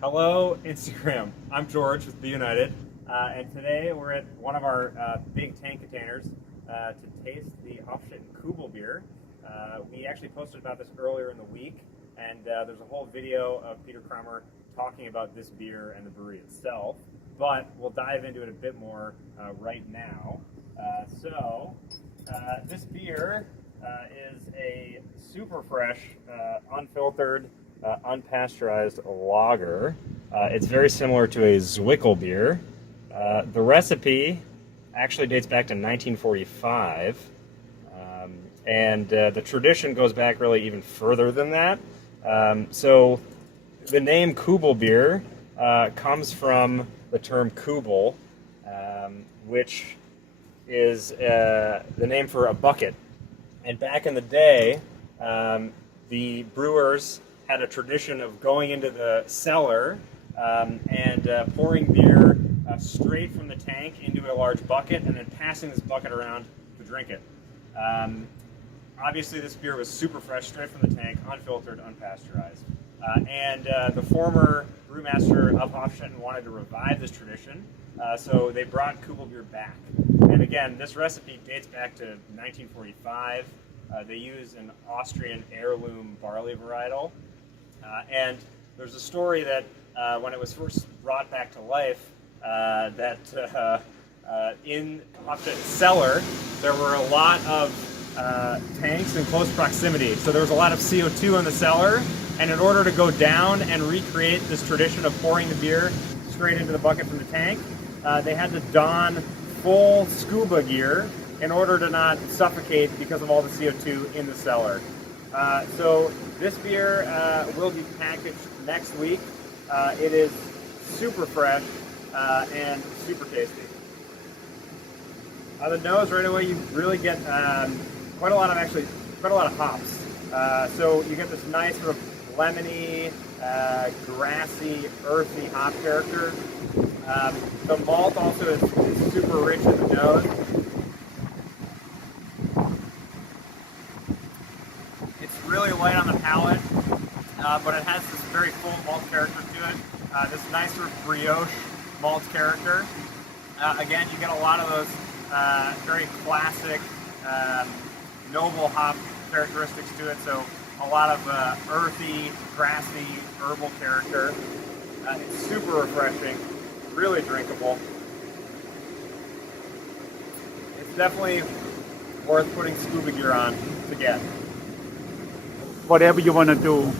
Hello, Instagram. I'm George with Be United, and today we're at one of our big tank containers to taste the Hofstetten Kübelbier. We actually posted about this earlier in the week, and there's a whole video of Peter Kramer talking about this beer and the brewery itself, but we'll dive into it a bit more right now. This beer is a super fresh, unfiltered, unpasteurized lager. It's very similar to a Zwickel beer. The recipe actually dates back to 1945, and the tradition goes back really even further than that. So the name Kübelbier comes from the term Kübel, which is the name for a bucket. And back in the day, the brewers had a tradition of going into the cellar and pouring beer straight from the tank into a large bucket and then passing this bucket around to drink it. Obviously, this beer was super fresh, straight from the tank, unfiltered, unpasteurized. And the former brewmaster of Hofstetten wanted to revive this tradition, so they brought Kübelbier back. And again, this recipe dates back to 1945. They use an Austrian heirloom barley varietal. And there's a story that when it was first brought back to life, that in Hofstetten's cellar, there were a lot of tanks in close proximity. So there was a lot of CO2 in the cellar, and in order to go down and recreate this tradition of pouring the beer straight into the bucket from the tank, they had to don full scuba gear in order to not suffocate because of all the CO2 in the cellar. So this beer will be packaged next week. It is super fresh and super tasty. The nose right away, you really get quite a lot of hops. So you get this nice sort of lemony, grassy, earthy hop character. The malt also is super rich in the nose. It's really light on the palate, but it has this very full malt character to it. This nice sort of brioche malt character. Again, you get a lot of those very classic noble hop characteristics to it. So a lot of earthy, grassy, herbal character. It's super refreshing, really drinkable. It's definitely worth putting scuba gear on to get. Whatever you want to do.